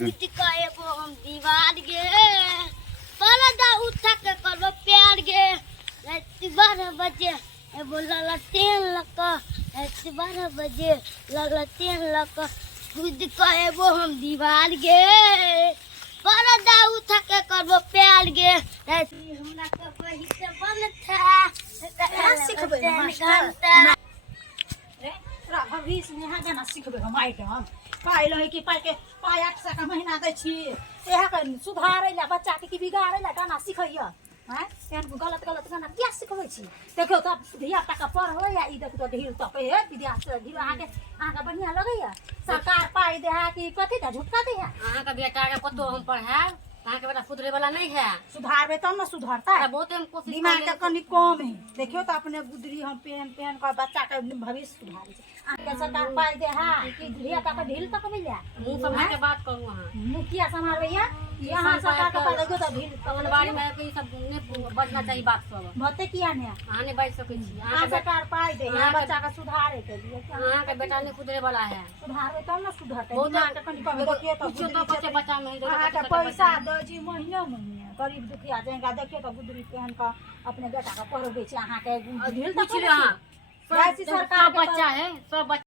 कुछ कहे वो हम दीवार गे पर्दा उठा के करबो प्यार गे रात 12 बजे ए बोला लटेन लका रात 12 बजे लटेन लका कुछ कहे वो हम दीवार गे पर्दा उठा के करबो प्यार गे रात हमरा के वही से बन था सिखबे मास्टर रे भविष्य में यहाँ गाना सिखबे हम आइटम पाइल है कि पाइ के पाइ 800 का महीना दै छी एहा के सुधारै ला बच्चा के कि बिगाड़ै ला गाना सिखैया हैं एहन गलत गाना किया सिखबै छी देखियो त धिया पुता के पढ़बै या ई देखियो ढील तपे हे विद्यार्थी ढील अहाँ के बढ़िया लगैया सरकार पाइ दे है कि कथि दा झुटका दे है अहाँ के बेटा के कतो हम पढ़ाएब अहाँ के बेटा सुधरे वाला नहीं है सुधारबे तब न सुधरता है बहुत हम कोशिश दिमाग के कनी कम है देखियो तो अपने गुदरी हम पेन कर बच्चा के भविष्य सुधारे छै अहाँ सरकार पाइ दे है कि धिया पुता के ढील तक मिल जाए मुंह संभाल के बात करूं अहाँ मुखिया संभालबैया यहाँ सरकार के पाइ देखियो तो ढील आंगनबाड़ी में कोई सब ने बजना चाहिए बात सब भते किया ने अहाँ नहीं बैठ सकै छी अहाँ सरकार पाइ दे यहाँ बच्चा के सुधारे के लिए अहाँ के बेटा नहीं सुधरे वाला है सुधारबे तब न सुधरतै बहुत दिमाग के कनी कम देखियो तो कुछ तो बच्चे बच्चा में अहाँ के पैसा दै छी महीने महीने गरीब दुखिया जाएगा देखियो तो गुदरी पहन के अपने बेटा के पढ़बै छी अहाँ के ढील तक पूछ ले अहाँ सरकार सब बच्चा है सब